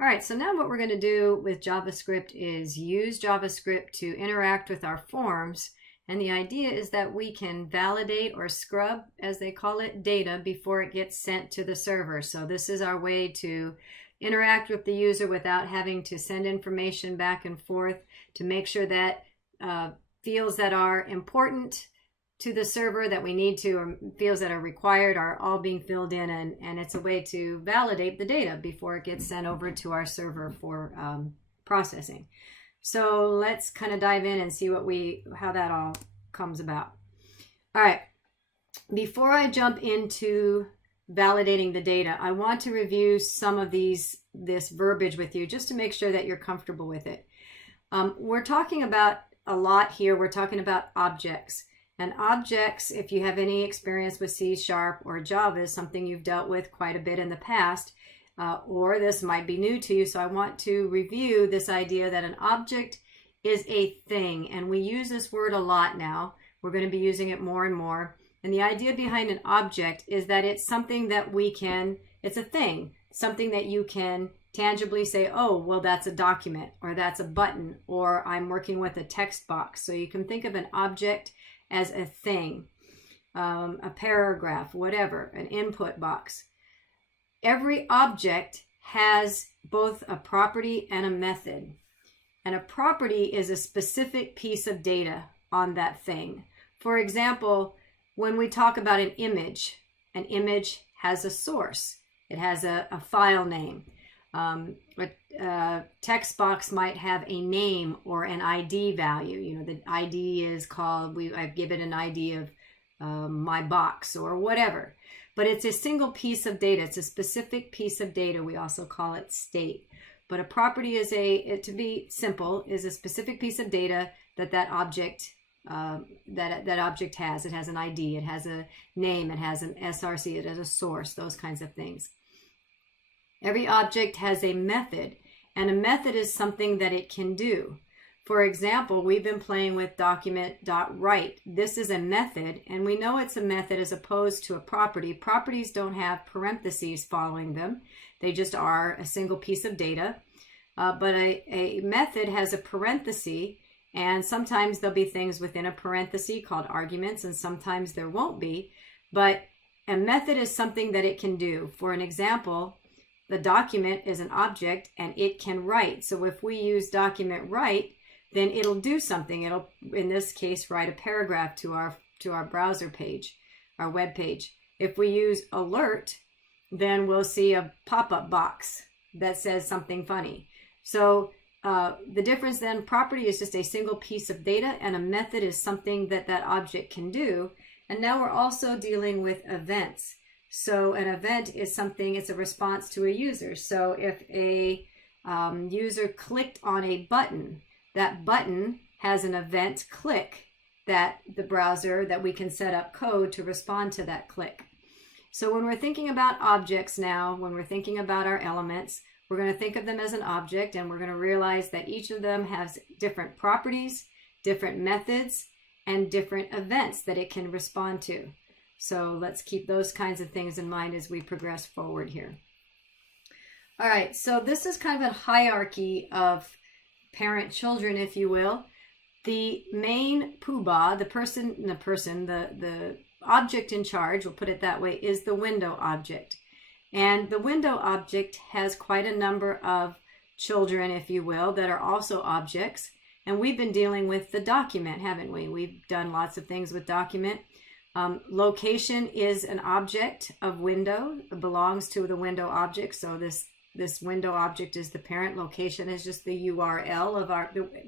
All right, so now what we're going to do with JavaScript is use JavaScript to interact with our forms. And the idea is that we can validate or scrub, as they call it, data before it gets sent to the server. So this is our way to interact with the user without having to send information back and forth to make sure that fields that are important to the server that we need to, or fields that are required, are all being filled in, and it's a way to validate the data before it gets sent over to our server for processing. So let's kind of dive in and see how that all comes about. All right, before I jump into validating the data, I want to review some of this verbiage with you just to make sure that you're comfortable with it. We're talking about a lot here. We're talking about objects. And objects, if you have any experience with C# or Java, is something you've dealt with quite a bit in the past, or this might be new to you. So I want to review this idea that an object is a thing. And we use this word a lot now. We're going to be using it more and more. And the idea behind an object is that it's something that it's a thing, something that you can tangibly say, oh, well, that's a document, or that's a button, or I'm working with a text box. So you can think of an object as a thing, a paragraph, whatever, an input box. Every object has both a property and a method. And a property is a specific piece of data on that thing. For example, when we talk about an image has a source. It has a file name. A text box might have a name or an ID value. You know, the ID is called, I give it an ID of my box or whatever. But it's a single piece of data. It's a specific piece of data. We also call it state. But a property is to be simple, is a specific piece of data that object that object has. It has an ID. It has a name. It has an SRC. It has a source. Those kinds of things. Every object has a method, and a method is something that it can do. For example, we've been playing with document.write. This is a method, and we know it's a method as opposed to a property. Properties don't have parentheses following them. They just are a single piece of data. But a method has a parenthesis, and sometimes there'll be things within a parenthesis called arguments, and sometimes there won't be. But a method is something that it can do. For an example, the document is an object and it can write. So if we use document write, then it'll do something. It'll, in this case, write a paragraph to our browser page, our web page. If we use alert, then we'll see a pop-up box that says something funny. So the difference then, property is just a single piece of data, and a method is something that object can do. And now we're also dealing with events. So an event is something, it's a response to a user. So if a user clicked on a button, that button has an event click that the browser, that we can set up code to respond to that click. So when we're thinking about objects now, when we're thinking about our elements, we're going to think of them as an object, and we're going to realize that each of them has different properties, different methods, and different events that it can respond to. So let's keep those kinds of things in mind as we progress forward here. All right, so this is kind of a hierarchy of parent-children, if you will. The main poobah, the object in charge, we'll put it that way, is the window object. And the window object has quite a number of children, if you will, that are also objects. And we've been dealing with the document, haven't we? We've done lots of things with document. Location is an object of window. It belongs to the window object. So this window object is the parent. Location is just the URL of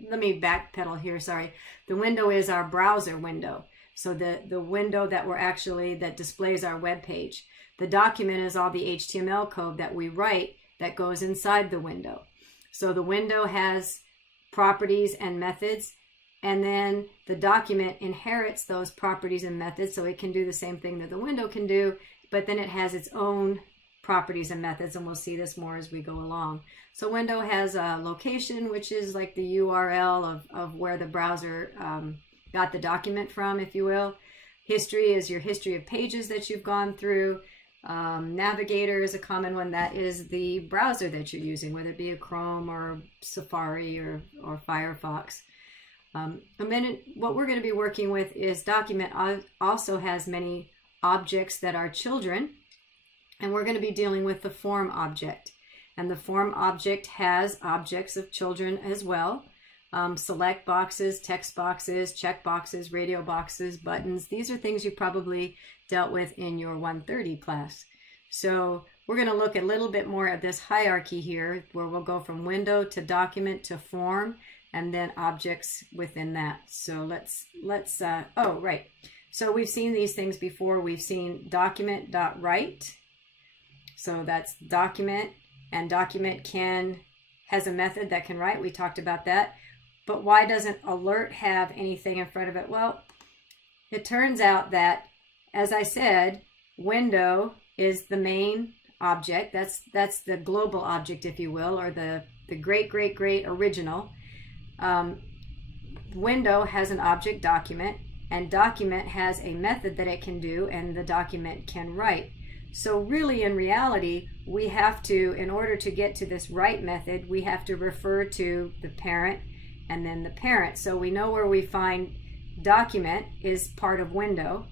let me backpedal here, sorry. The window is our browser window. So the window that displays our web page. The document is all the HTML code that we write that goes inside the window. So the window has properties and methods, and then the document inherits those properties and methods, so it can do the same thing that the window can do, but then it has its own properties and methods, and we'll see this more as we go along. So window has a location, which is like the URL of where the browser got the document from, if you will. History is your history of pages that you've gone through. Navigator is a common one. That is the browser that you're using, whether it be a Chrome or Safari or Firefox. And then what we're going to be working with is document also has many objects that are children, and we're going to be dealing with the form object. And the form object has objects of children as well. Select boxes, text boxes, check boxes, radio boxes, buttons. These are things you probably dealt with in your 130 class. So we're going to look a little bit more at this hierarchy here, where we'll go from window to document to form, and then objects within that. So let's oh, right. So we've seen these things before. We've seen document.write. So that's document, and document has a method that can write. We talked about that. But why doesn't alert have anything in front of it? Well, it turns out that, as I said, window is the main object. That's the global object, if you will, or the great original. Window has an object document, and document has a method that it can do, and the document can write. So really, in reality, we have to, in order to get to this write method, we have to refer to the parent and then the parent. So we know where we find document is part of window.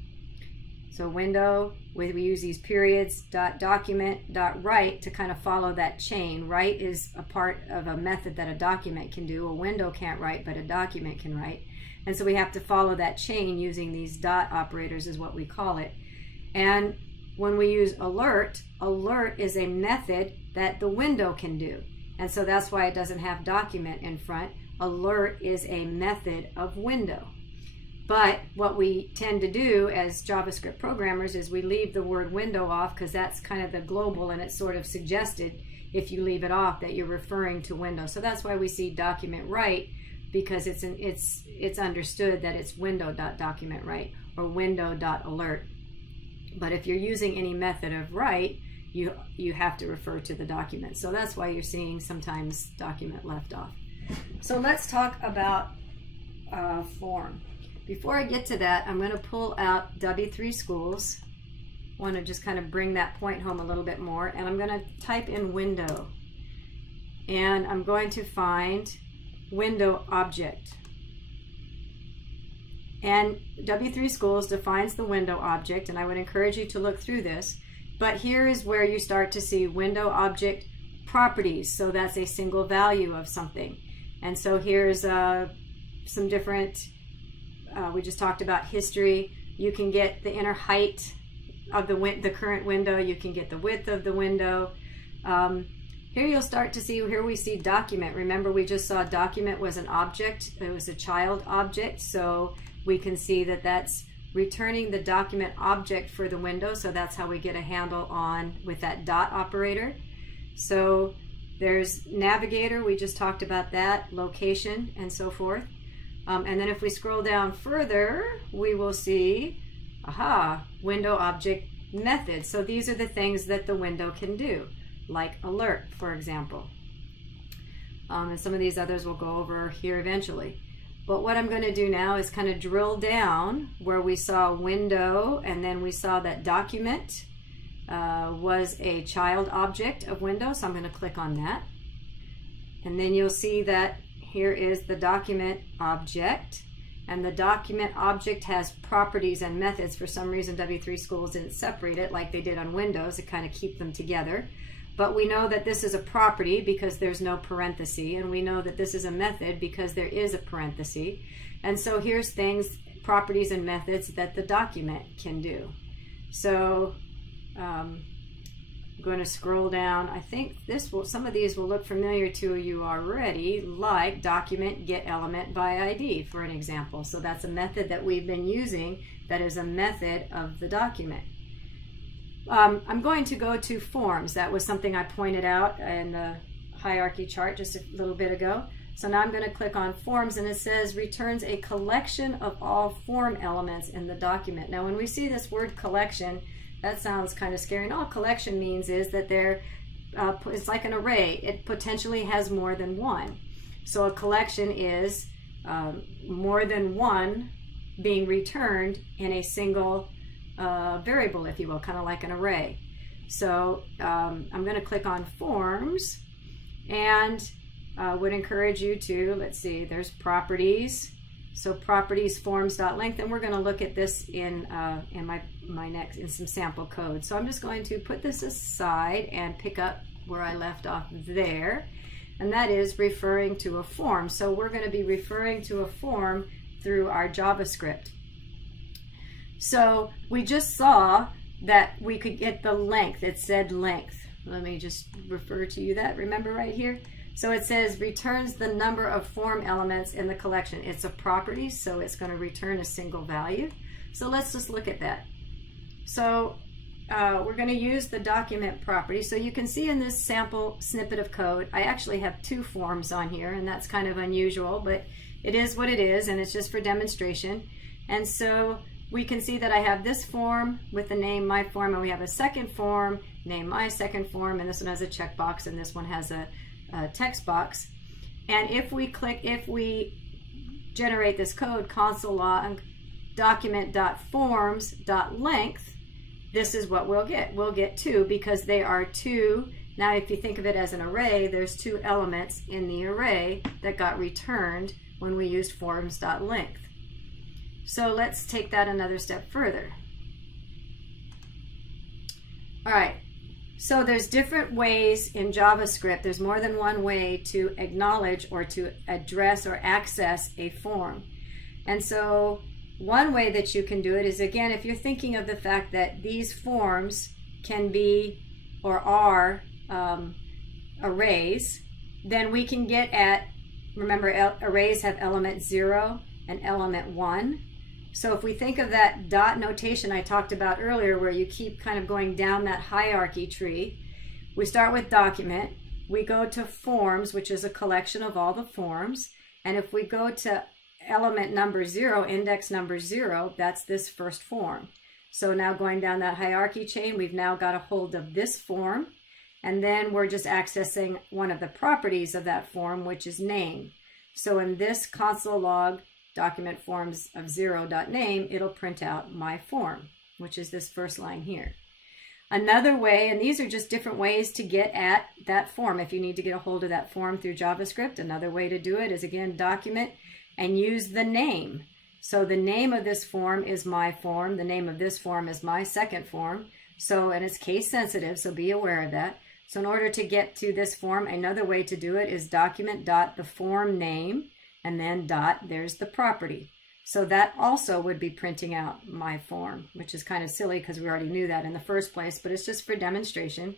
So window, we use these periods, .document, .write to kind of follow that chain. Write is a part of a method that a document can do. A window can't write, but a document can write. And so we have to follow that chain using these dot operators is what we call it. And when we use alert, alert is a method that the window can do. And so that's why it doesn't have document in front. Alert is a method of window. But what we tend to do as JavaScript programmers is we leave the word window off, because that's kind of the global, and it's sort of suggested if you leave it off that you're referring to window. So that's why we see document write, because it's understood that it's window.document write or window.alert. But if you're using any method of write, you have to refer to the document. So that's why you're seeing sometimes document left off. So let's talk about form. Before I get to that, I'm going to pull out W3 Schools. I want to just kind of bring that point home a little bit more. And I'm going to type in window. And I'm going to find window object. And W3 Schools defines the window object, and I would encourage you to look through this. But here is where you start to see window object properties. So that's a single value of something. And so here's some different, we just talked about history. You can get the inner height of the current window. You can get the width of the window. Here you'll start to see, here we see document. Remember, we just saw document was an object. It was a child object. So we can see that that's returning the document object for the window. So that's how we get a handle on with that dot operator. So there's navigator, we just talked about that, location, and so forth. And then if we scroll down further, we will see, window object method. So these are the things that the window can do, like alert, for example. And some of these others we'll go over here eventually. But what I'm going to do now is kind of drill down where we saw window, and then we saw that document was a child object of window. So I'm going to click on that. And then you'll see that here is the document object. And the document object has properties and methods. For some reason, W3 Schools didn't separate it like they did on Windows to kind of keep them together. But we know that this is a property because there's no parenthesis, and we know that this is a method because there is a parenthesis. And so here's things, properties and methods that the document can do. So I'm going to scroll down. I think some of these will look familiar to you already, like document get element by ID, for an example. So that's a method that we've been using that is a method of the document. I'm going to go to forms. That was something I pointed out in the hierarchy chart just a little bit ago. So now I'm going to click on forms, and it says returns a collection of all form elements in the document. Now when we see this word collection, that sounds kind of scary. And all collection means is that it's like an array. It potentially has more than one. So a collection is more than one being returned in a single variable, if you will, kind of like an array. So I'm going to click on Forms, and would encourage you to, let's see, there's Properties. So Properties Forms.length, and we're going to look at this in my next, in some sample code. So I'm just going to put this aside and pick up where I left off there, and that is referring to a form. So we're going to be referring to a form through our JavaScript. So we just saw that we could get the length. It said length. Let me just refer to you that. Remember right here? So it says returns the number of form elements in the collection. It's a property, so it's going to return a single value. So let's just look at that. So we're going to use the document property. So you can see in this sample snippet of code, I actually have two forms on here, and that's kind of unusual, but it is what it is, and it's just for demonstration. And so we can see that I have this form with the name my form, and we have a second form, name my second form, and this one has a checkbox, and this one has a text box. And if we generate this code, console log document.forms.length, this is what we'll get. We'll get 2 because they are 2. Now if you think of it as an array, there's 2 elements in the array that got returned when we used forms.length. So let's take that another step further. All right, so there's different ways in JavaScript. There's more than one way to acknowledge or to address or access a form. And so one way that you can do it is, again, if you're thinking of the fact that these forms can be or are arrays, then we can get at, remember, arrays have element 0 and element 1. So if we think of that dot notation I talked about earlier, where you keep kind of going down that hierarchy tree, we start with document, we go to forms, which is a collection of all the forms, and if we go to element number 0, index number 0, that's this first form. So now going down that hierarchy chain, we've now got a hold of this form, and then we're just accessing one of the properties of that form, which is name. So in this console log document forms of 0.name, it'll print out my form, which is this first line here. Another way, and these are just different ways to get at that form. If you need to get a hold of that form through JavaScript, another way to do it is, again, document and use the name. So the name of this form is my form. The name of this form is my second form. So, and it's case sensitive, so be aware of that. So in order to get to this form, another way to do it is document.theform name, and then dot, there's the property. So that also would be printing out my form, which is kind of silly because we already knew that in the first place, but it's just for demonstration.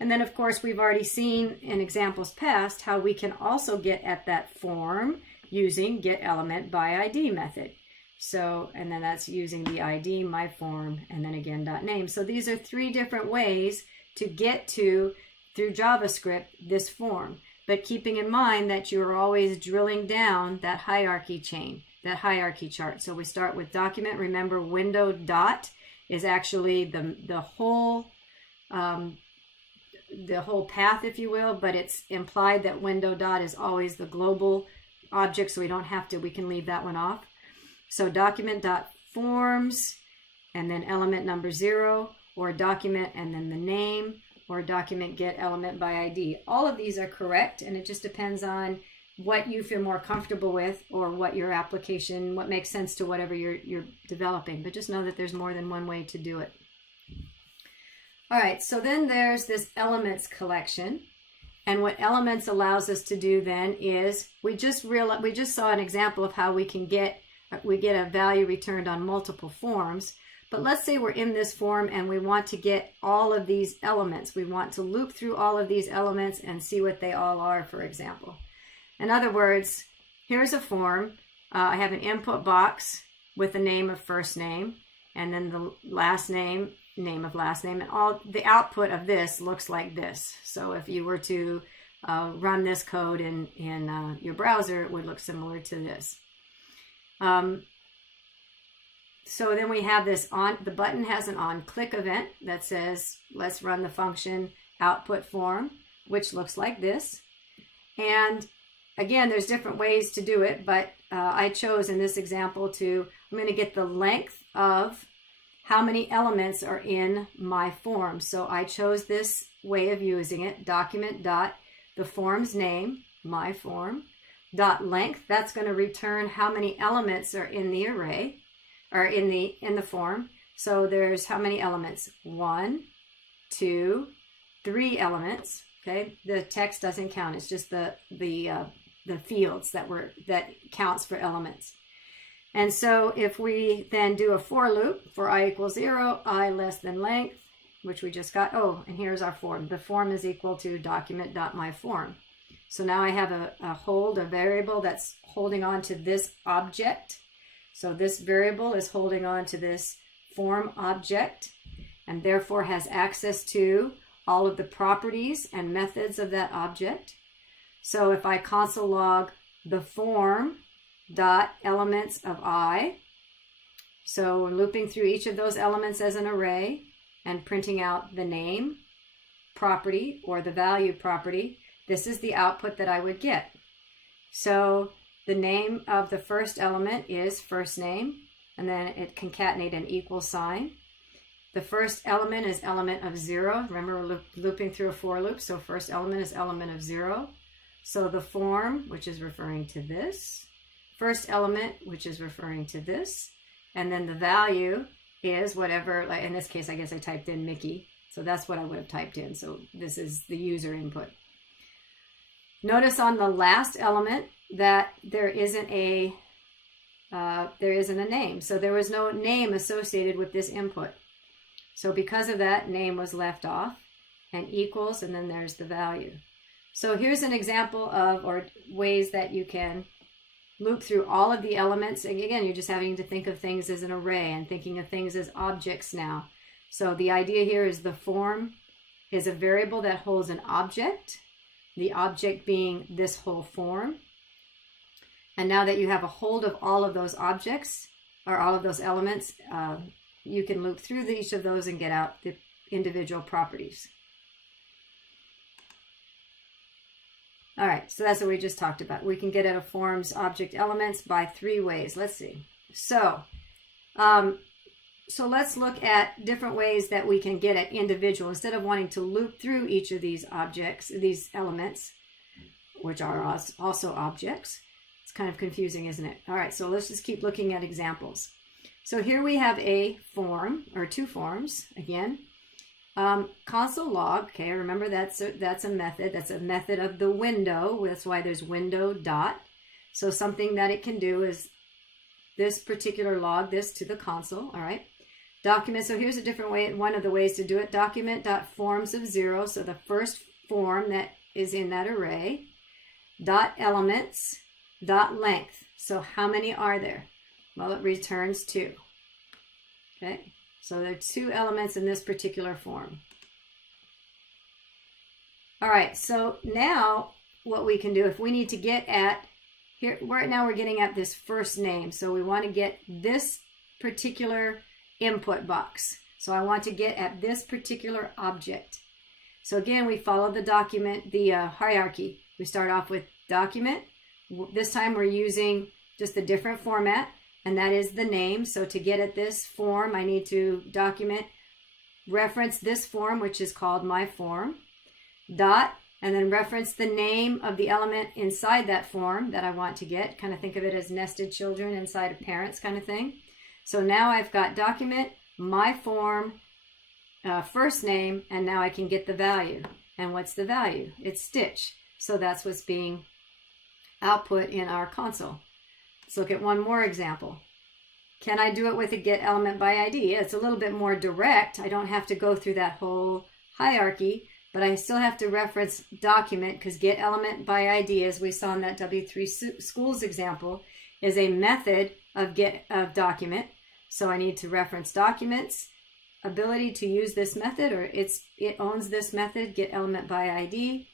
And then of course we've already seen in examples past how we can also get at that form using getElementById method. So, and then that's using the ID, my form, and then again .name. So these are 3 different ways to get to, through JavaScript, this form. But keeping in mind that you're always drilling down that hierarchy chain, that hierarchy chart. So we start with document. Remember, window dot is actually the whole path, if you will, but it's implied that window dot is always the global object, so we don't have to, we can leave that one off. So document.forms and then element number 0, or document and then the name, or document getElementById. All of these are correct, and it just depends on what you feel more comfortable with, or what your application, what makes sense to whatever you're developing. But just know that there's more than one way to do it. All right, so then there's this elements collection. And what elements allows us to do then is, we just saw an example of how we get a value returned on multiple forms. But let's say we're in this form and we want to get all of these elements. We want to loop through all of these elements and see what they all are, for example. In other words, here's a form. I have an input box with the name of first name, and then the last name, name of last name, and all the output of this looks like this. So if you were to run this code in your browser, it would look similar to this. So then we have this the button has an on-click event that says, let's run the function output form, which looks like this. And again, there's different ways to do it, but I chose in this example I'm going to get the length of how many elements are in my form. So I chose this way of using it, document dot the form's name, my form, dot length. That's going to return how many elements are in the array, or in the form. So there's how many elements? 1, 2, 3 elements. Okay, the text doesn't count. It's just the fields that counts for elements. And so if we then do a for loop for I equals 0, I less than length, which we just got. Oh, and here's our form. The form is equal to document.myForm. So now I have a variable that's holding on to this object. So this variable is holding on to this form object and therefore has access to all of the properties and methods of that object. So if I console log the form dot elements of I, so looping through each of those elements as an array and printing out the name property or the value property, this is the output that I would get. So the name of the first element is first name, and then it concatenate an equal sign. The first element is element of 0. Remember, we're looping through a for loop, so first element is element of 0. So the form, which is referring to this, first element, which is referring to this, and then the value is whatever, like in this case, I guess I typed in Mickey, so that's what I would have typed in. So this is the user input. Notice on the last element that there isn't a name. So there was no name associated with this input. So because of that, name was left off, and equals, and then there's the value. So here's an example of, or ways that you can loop through all of the elements. And again, you're just having to think of things as an array and thinking of things as objects now. So the idea here is the form is a variable that holds an object, the object being this whole form. And now that you have a hold of all of those objects, or all of those elements, you can loop through each of those and get out the individual properties. All right, so that's what we just talked about. We can get at a form's object elements by 3 ways. Let's see. So let's look at different ways that we can get at individual instead of wanting to loop through each of these objects, these elements, which are also objects. It's kind of confusing, isn't it? All right, so let's just keep looking at examples. So here we have a form, or 2 forms, again. Console log, okay, remember that's a method. That's a method of the window. That's why there's window dot. So something that it can do is this particular log this to the console, all right. Document, so here's a different way, one of the ways to do it. Document dot forms of 0, so the first form that is in that array. Dot elements, dot length. So how many are there? Well, it returns 2. Okay, so there are 2 elements in this particular form. All right, so now what we can do, if we need to get at, here, right now we're getting at this first name. So we want to get this particular input box. So I want to get at this particular object. So again, we follow the document, the hierarchy. We start off with document. This time we're using just a different format, and that is the name. So to get at this form, I need to document, reference this form, which is called my form, dot, and then reference the name of the element inside that form that I want to get. Kind of think of it as nested children inside of parents kind of thing. So now I've got document, my form, first name, and now I can get the value. And what's the value? It's Stitch. So that's what's being output in our console. Let's look at one more example. Can I do it with a get element by ID? It's a little bit more direct. I don't have to go through that whole hierarchy, but I still have to reference document, because get element by ID, as we saw in that W3 schools example, is a method of document. So I need to reference documents, ability to use this method, or it owns this method, get element by ID.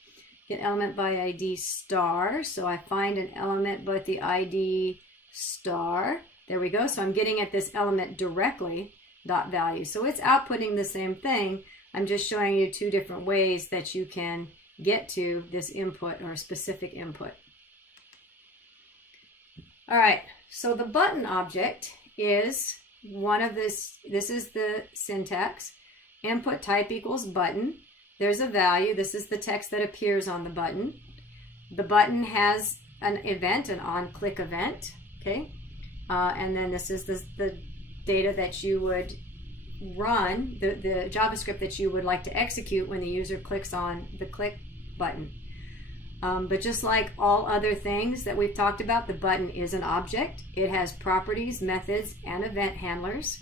Get element by ID star. So I find an element but the ID star. There we go. So I'm getting at this element directly, dot value. So it's outputting the same thing. I'm just showing you 2 different ways that you can get to this input or specific input. All right. So the button object is this is the syntax. Input type equals button. There's a value. This is the text that appears on the button. The button has an event, an on-click event, okay? And then this is the data that you would run, the JavaScript that you would like to execute when the user clicks on the click button. But just like all other things that we've talked about, the button is an object. It has properties, methods, and event handlers.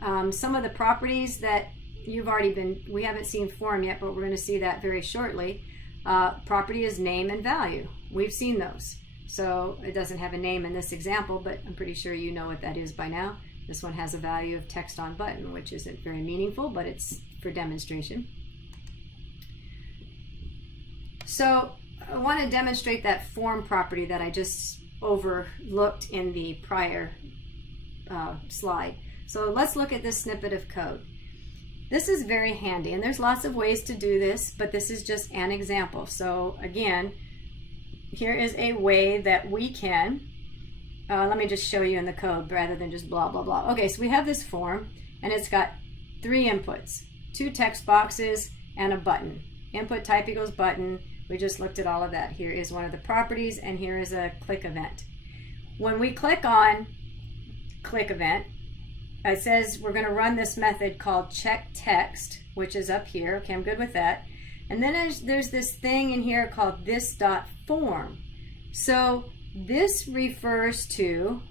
Some of the properties that we haven't seen form yet, but we're going to see that very shortly. Property is name and value. We've seen those. So it doesn't have a name in this example, but I'm pretty sure you know what that is by now. This one has a value of text on button, which isn't very meaningful, but it's for demonstration. So I want to demonstrate that form property that I just overlooked in the prior slide. So let's look at this snippet of code. This is very handy, and there's lots of ways to do this, but this is just an example. So again, here is a way that we can, let me just show you in the code rather than just blah, blah, blah. Okay, so we have this form, and it's got 3 inputs, 2 text boxes, and a button. Input type equals button. We just looked at all of that. Here is one of the properties, and here is a click event. When we click on click event, it says we're going to run this method called checktext, which is up here. Okay, I'm good with that. And then there's this thing in here called this.form. So this refers to,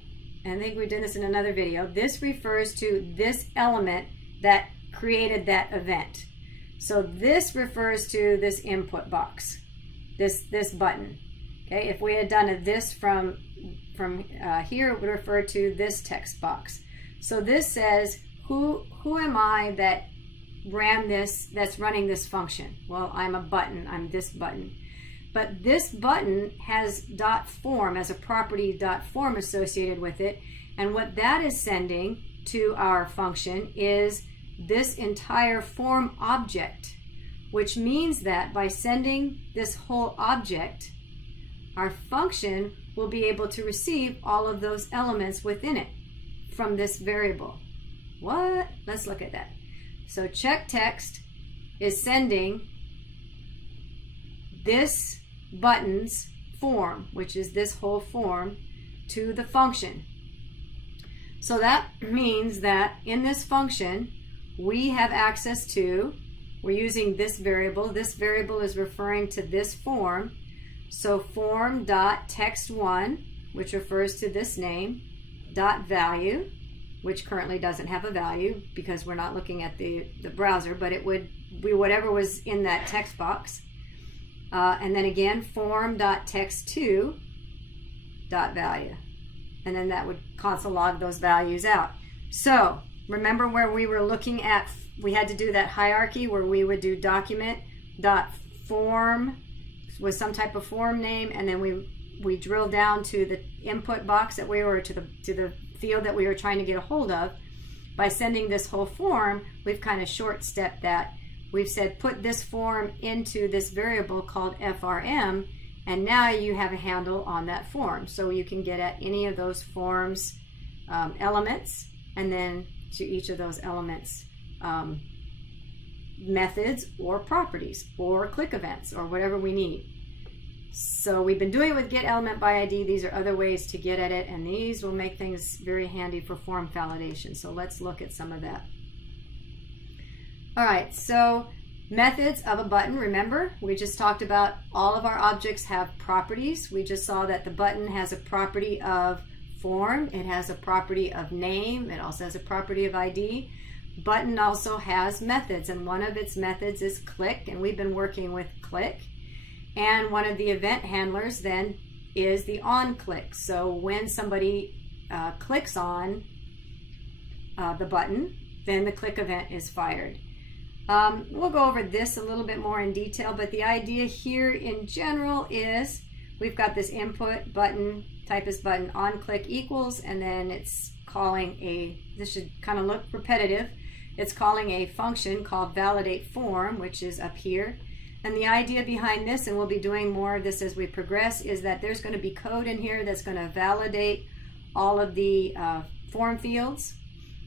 and I think we did this in another video, this refers to this element that created that event. So this refers to this input box, this button. Okay, if we had done a this from here, it would refer to this text box. So this says, who am I that ran this, that's running this function? Well, I'm a button, I'm this button. But this button has .form as a property .form associated with it, and what that is sending to our function is this entire form object, which means that by sending this whole object, our function will be able to receive all of those elements within it from this variable. What? Let's look at that. So checktext is sending this button's form, which is this whole form, to the function. So that means that in this function, we have access to, we're using this variable. This variable is referring to this form. So form.text1, which refers to this name, .value, which currently doesn't have a value because we're not looking at the browser, but it would be whatever was in that text box. And then again, form.text2.value. And then that would console log those values out. So remember where we were looking at, we had to do that hierarchy where we would do document.form with some type of form name, and then we drill down to the input box that we were, to the field that we were trying to get a hold of. By sending this whole form, we've kind of short-stepped that. We've said put this form into this variable called FRM, and now you have a handle on that form. So you can get at any of those forms elements, and then to each of those elements methods or properties or click events or whatever we need. So we've been doing it with get element by ID. These are other ways to get at it, and these will make things very handy for form validation. So let's look at some of that. All right, so methods of a button. Remember, we just talked about all of our objects have properties. We just saw that the button has a property of form. It has a property of name. It also has a property of ID. Button also has methods, and one of its methods is click, and we've been working with click. And one of the event handlers then is the on click. So when somebody clicks on the button, then the click event is fired. We'll go over this a little bit more in detail, but the idea here in general is we've got this input button, type is button, on click equals, and then it's calling this should kind of look repetitive. It's calling a function called validate form, which is up here. And the idea behind this, and we'll be doing more of this as we progress, is that there's going to be code in here that's going to validate all of the form fields.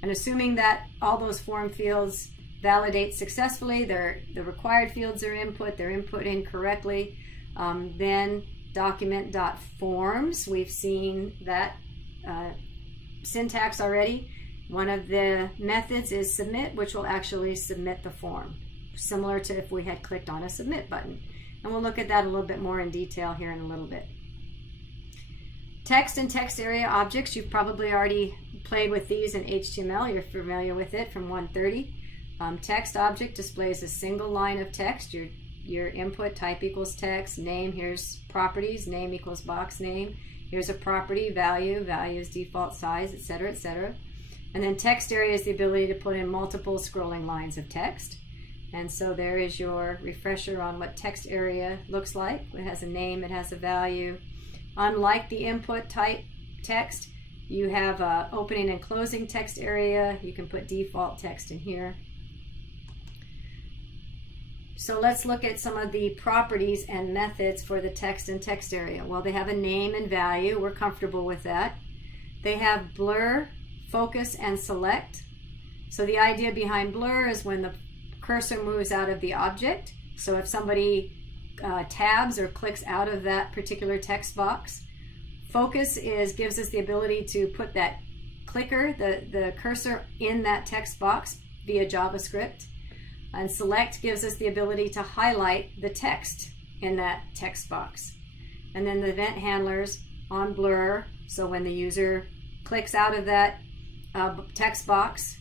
And assuming that all those form fields validate successfully, the required fields are input, they're input incorrectly, then document.forms, we've seen that syntax already. One of the methods is submit, which will actually submit the form, similar to if we had clicked on a submit button. And we'll look at that a little bit more in detail here in a little bit. Text and text area objects, you've probably already played with these in HTML. You're familiar with it from 130. Text object displays a single line of text. Your input type equals text, name, here's properties, name equals box name. Here's a property, value, value is default size, etc., etc. And then text area is the ability to put in multiple scrolling lines of text. And so there is your refresher on what text area looks like. It has a name, it has a value. Unlike the input type text, you have a opening and closing text area. You can put default text in here. So let's look at some of the properties and methods for the text and text area. Well, they have a name and value. We're comfortable with that. They have blur, focus, and select. So the idea behind blur is when the cursor moves out of the object. So if somebody tabs or clicks out of that particular text box. Focus gives us the ability to put that clicker, the cursor, in that text box via JavaScript. And select gives us the ability to highlight the text in that text box. And then the event handlers on blur, so when the user clicks out of that text box,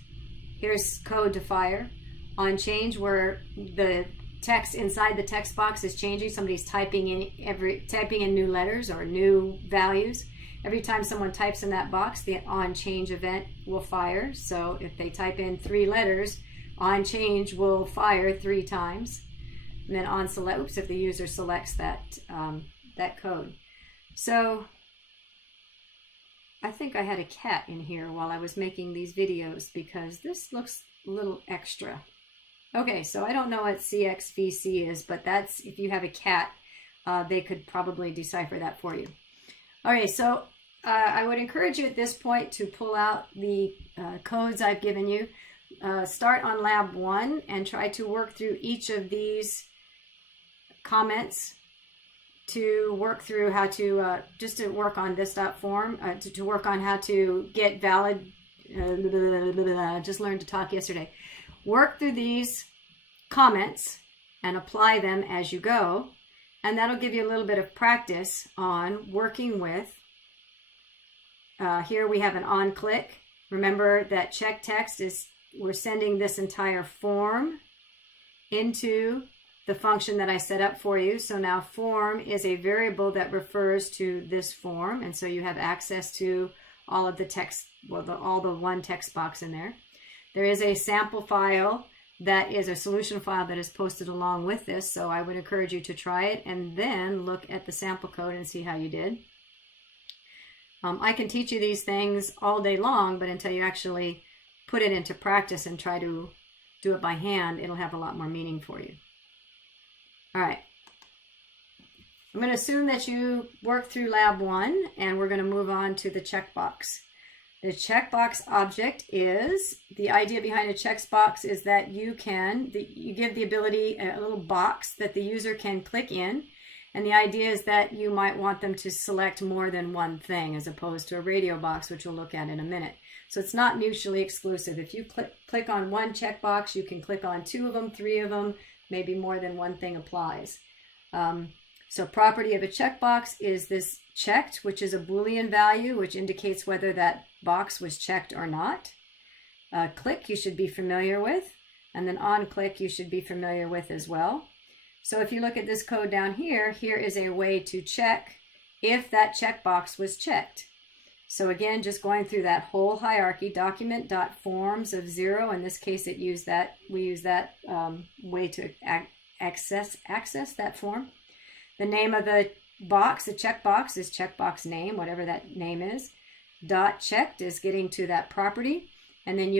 here's code to fire. On change, where the text inside the text box is changing, somebody's typing in new letters or new values. Every time someone types in that box, the on change event will fire. So if they type in 3 letters, on change will fire 3 times. And then on select, oops, if the user selects that code. So I think I had a cat in here while I was making these videos because this looks a little extra. Okay, so I don't know what CXVC is, but that's, if you have a cat, they could probably decipher that for you. Okay, so I would encourage you at this point to pull out the codes I've given you. Start on lab 1 and try to work through each of these comments to work through how to, just to work on this.form, to work on how to get valid, just learned to talk yesterday. Work through these comments and apply them as you go, and that'll give you a little bit of practice on working with, here we have an on click. Remember that check text is, we're sending this entire form into the function that I set up for you. So now form is a variable that refers to this form, and so you have access to all of the text, well, all the one text box in there. There is a sample file that is a solution file that is posted along with this, so I would encourage you to try it and then look at the sample code and see how you did. I can teach you these things all day long, but until you actually put it into practice and try to do it by hand, it'll have a lot more meaning for you. All right. I'm going to assume that you worked through lab 1, and we're going to move on to the checkbox. The checkbox object is, the idea behind a checkbox is that you give the ability, a little box that the user can click in, and the idea is that you might want them to select more than one thing as opposed to a radio box, which we'll look at in a minute. So it's not mutually exclusive. If you click on one checkbox, you can click on 2 of them, 3 of them, maybe more than one thing applies. So property of a checkbox is this checked, which is a Boolean value, which indicates whether that box was checked or not. Click you should be familiar with, and then on click you should be familiar with as well. So if you look at this code down here, here is a way to check if that checkbox was checked. So again, just going through that whole hierarchy, document.forms of 0, in this case we use that way to access that form. The name of the box, the checkbox, is checkbox name, whatever that name is. Dot checked is getting to that property, and then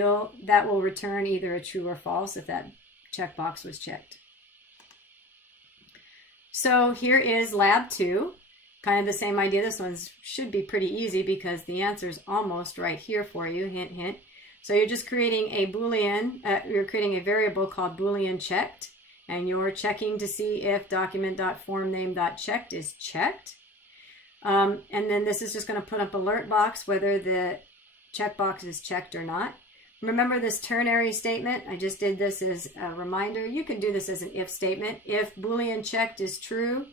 that will return either a true or false if that checkbox was checked. So here is lab 2, kind of the same idea. This one should be pretty easy because the answer is almost right here for you, hint, hint. So you're just creating a Boolean, you're creating a variable called Boolean checked, and you're checking to see if document.formName.checked is checked. And then this is just going to put up alert box whether the checkbox is checked or not. Remember this ternary statement? I just did this as a reminder. You can do this as an if statement. If Boolean checked is true,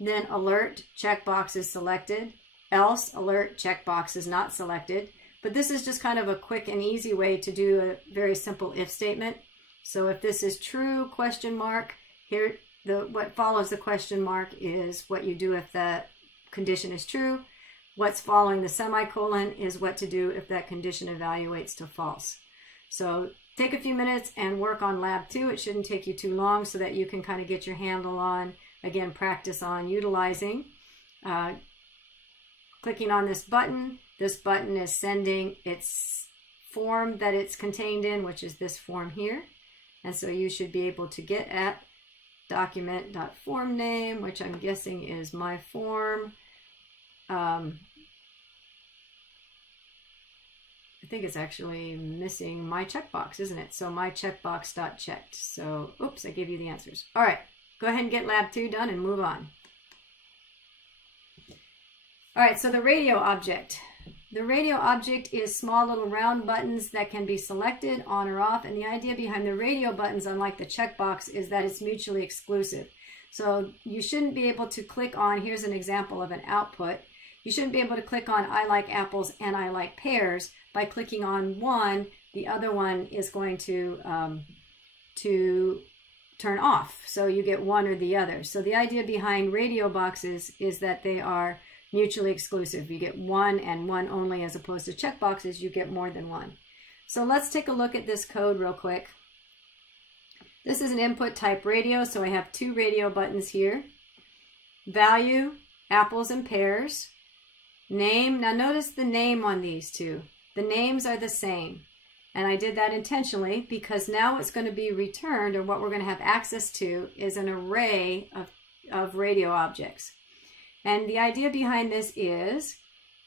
then alert checkbox is selected. Else alert checkbox is not selected. But this is just kind of a quick and easy way to do a very simple if statement. So if this is true, question mark, here what follows the question mark is what you do if that condition is true. What's following the semicolon is what to do if that condition evaluates to false. So take a few minutes and work on lab 2. It shouldn't take you too long so that you can kind of get your handle on, again, practice on utilizing. Clicking on this button is sending its form that it's contained in, which is this form here. And so you should be able to get at document.formName, which I'm guessing is my form. I think it's actually missing my checkbox, isn't it? So my checkbox.checked. So, oops, I gave you the answers. All right, go ahead and get lab 2 done and move on. All right, so the radio object. The radio object is small little round buttons that can be selected on or off. And the idea behind the radio buttons, unlike the checkbox, is that it's mutually exclusive. So you shouldn't be able to click on, here's an example of an output. You shouldn't be able to click on I like apples and I like pears. By clicking on one, the other one is going to turn off. So you get one or the other. So the idea behind radio boxes is that they are mutually exclusive. You get one and one only, as opposed to checkboxes, you get more than one. So let's take a look at this code real quick. This is an input type radio, so I have 2 radio buttons here. Value, apples and pears. Name, now notice the name on these two. The names are the same. And I did that intentionally because now what's going to be returned, or what we're going to have access to, is an array of radio objects. And the idea behind this is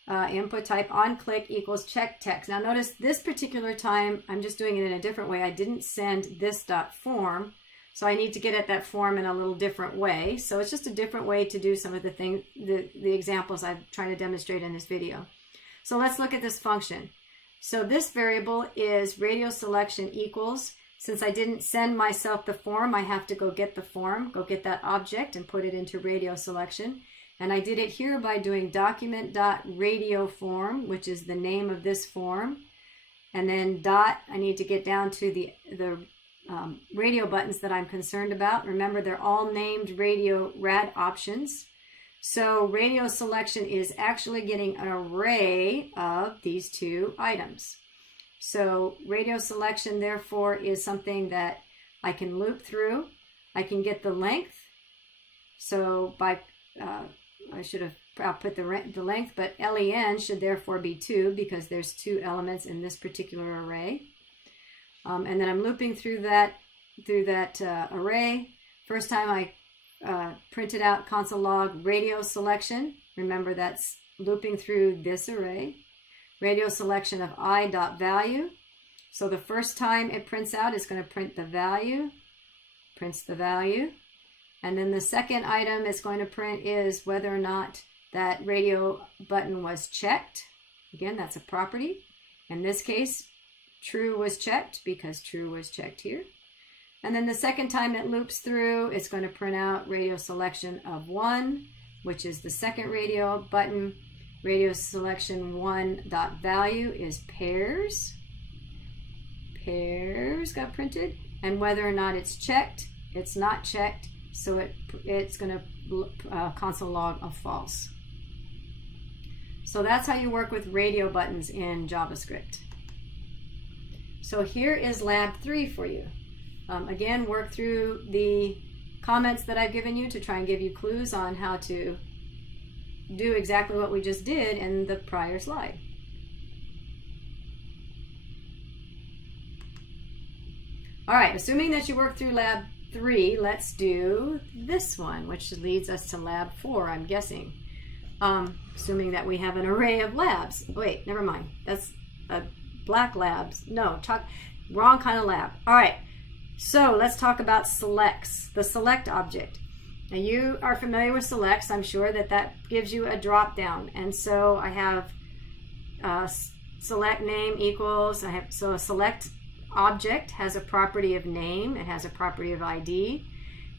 input type on click equals check text. Now notice this particular time, I'm just doing it in a different way. I didn't send this dot form, so I need to get at that form in a little different way. So it's just a different way to do some of the things, the examples I'm trying to demonstrate in this video. So let's look at this function. So this variable is radio selection equals. Since I didn't send myself the form, I have to go get the form, go get that object and put it into radio selection. And I did it here by doing document.radioForm, which is the name of this form. And then dot, I need to get down to the radio buttons that I'm concerned about. Remember, they're all named radio rad options. So radio selection is actually getting an array of these 2 items. So radio selection, therefore, is something that I can loop through. I can get the length. So by, I should have put the length, but len should therefore be 2 because there's 2 elements in this particular array. And then I'm looping through that array. First time I printed out console log radio selection. Remember, that's looping through this array. Radio selection of I.value. So the first time it prints out, it's going to print the value, prints the value. And then the second item it's going to print is whether or not that radio button was checked. Again, that's a property. In this case, true was checked because true was checked here. And then the second time it loops through, it's going to print out radio selection of 1, which is the second radio button. Radio selection 1.value is pears. Pears got printed. And whether or not it's checked, it's not checked. So it's going to console log a false. So that's how you work with radio buttons in JavaScript. So here is lab 3 for you. Again, work through the comments that I've given you to try and give you clues on how to do exactly what we just did in the prior slide. All right, assuming that you work through lab 3, let's do this one, which leads us to lab 4, I'm guessing. Assuming that we have an array of labs. Wait, never mind. That's a black labs. No, wrong kind of lab. All right, so let's talk about selects, the select object. Now you are familiar with selects. I'm sure that gives you a drop down. And so I have select name equals, so a select object has a property of name, it has a property of ID,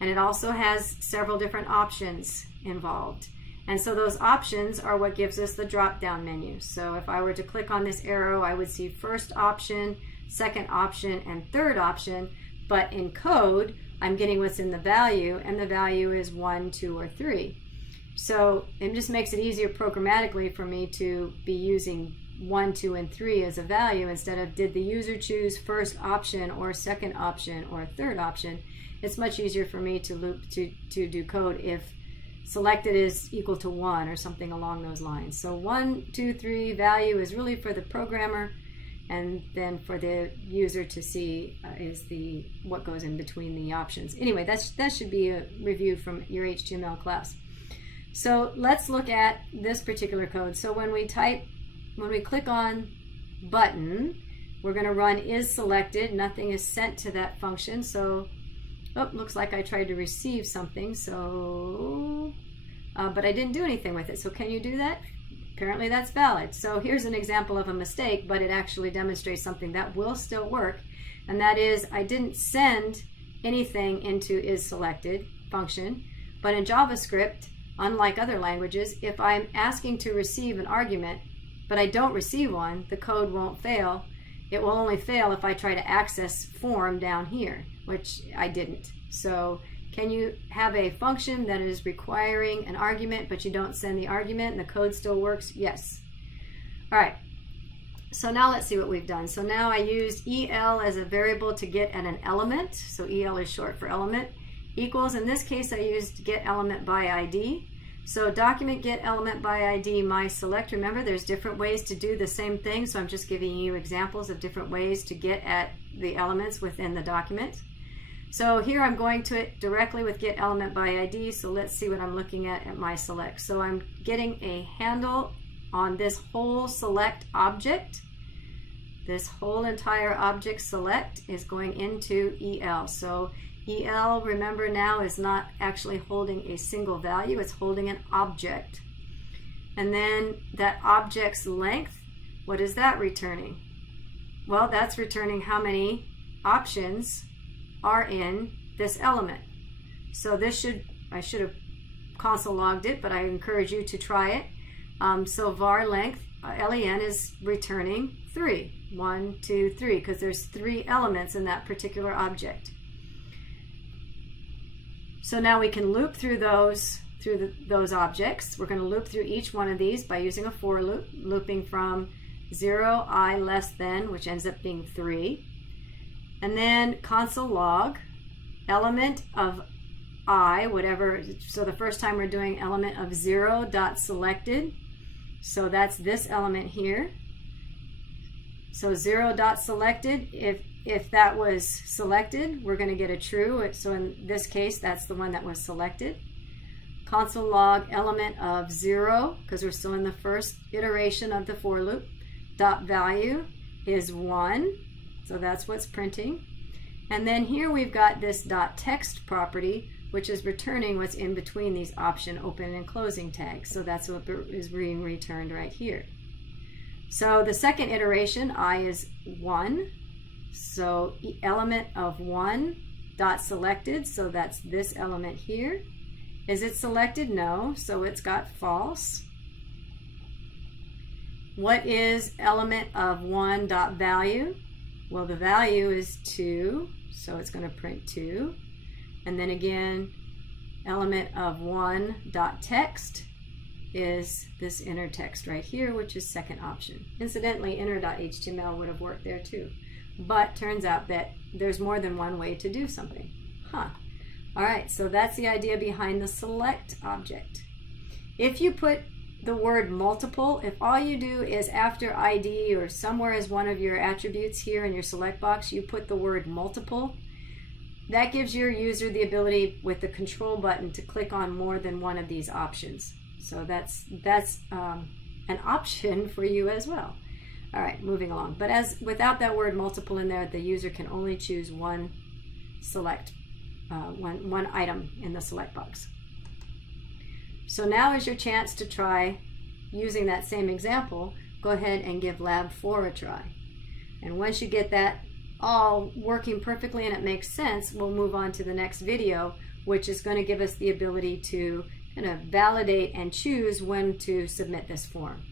and it also has several different options involved. And so those options are what gives us the drop down menu. So if I were to click on this arrow, I would see first option, second option, and third option. But in code, I'm getting what's in the value, and the value is 1, 2, or 3. So it just makes it easier programmatically for me to be using 1, 2, and 3 as a value instead of did the user choose first option or second option or third option. It's much easier for me to loop to do code if selected is equal to 1 or something along those lines. So 1, 2, 3 value is really for the programmer, and then for the user to see is what goes in between the options. Anyway, that should be a review from your HTML class. So let's look at this particular code. So when we click on button, we're going to run is selected. Nothing is sent to that function. So, looks like I tried to receive something. So, but I didn't do anything with it. So can you do that? Apparently that's valid. So here's an example of a mistake, but it actually demonstrates something that will still work. And that is, I didn't send anything into is selected function, but in JavaScript, unlike other languages, if I'm asking to receive an argument, but I don't receive one, the code won't fail. It will only fail if I try to access form down here, which I didn't. So can you have a function that is requiring an argument, but you don't send the argument and the code still works? Yes. All right. So now let's see what we've done. So now I used EL as a variable to get at an element. So EL is short for element. Equals, in this case, I used get element by ID. So document get element by ID my select. Remember, there's different ways to do the same thing. So I'm just giving you examples of different ways to get at the elements within the document. So here I'm going to it directly with get element by ID. So let's see what I'm looking at my select. So I'm getting a handle on this whole select object. This whole entire object select is going into EL. So EL, remember now, is not actually holding a single value, it's holding an object. And then that object's length, what is that returning? Well, that's returning how many options are in this element. So this I should have console logged it, but I encourage you to try it. So var length, len, is returning 3. 1, 2, 3, because there's 3 elements in that particular object. So now we can loop through those objects. We're going to loop through each one of these by using a for loop, looping from 0, I less than, which ends up being 3. And then console log element of I, whatever. So the first time we're doing element of 0 dot selected. So that's this element here. So 0 dot selected, if that was selected, we're going to get a true. So in this case, that's the one that was selected. Console log element of 0, because we're still in the first iteration of the for loop. Dot value is 1. So that's what's printing. And then here we've got this dot text property, which is returning what's in between these option open and closing tags. So that's what is being returned right here. So the second iteration, I is 1. So element of 1 dot selected, so that's this element here. Is it selected? No, so it's got false. What is element of 1 dot value? Well, the value is 2, so it's going to print 2. And then again, element of 1 dot text is this inner text right here, which is second option. Incidentally, inner.html would have worked there too. But turns out that there's more than one way to do something. All right, so that's the idea behind the select object. If you put the word multiple, if all you do is after ID or somewhere as one of your attributes here in your select box, you put the word multiple, that gives your user the ability with the control button to click on more than one of these options. So that's an option for you as well. All right, moving along. But as without that word multiple in there, the user can only choose one item in the select box. So now is your chance to try using that same example. Go ahead and give lab 4 a try. And once you get that all working perfectly and it makes sense, we'll move on to the next video, which is going to give us the ability to kind of validate and choose when to submit this form.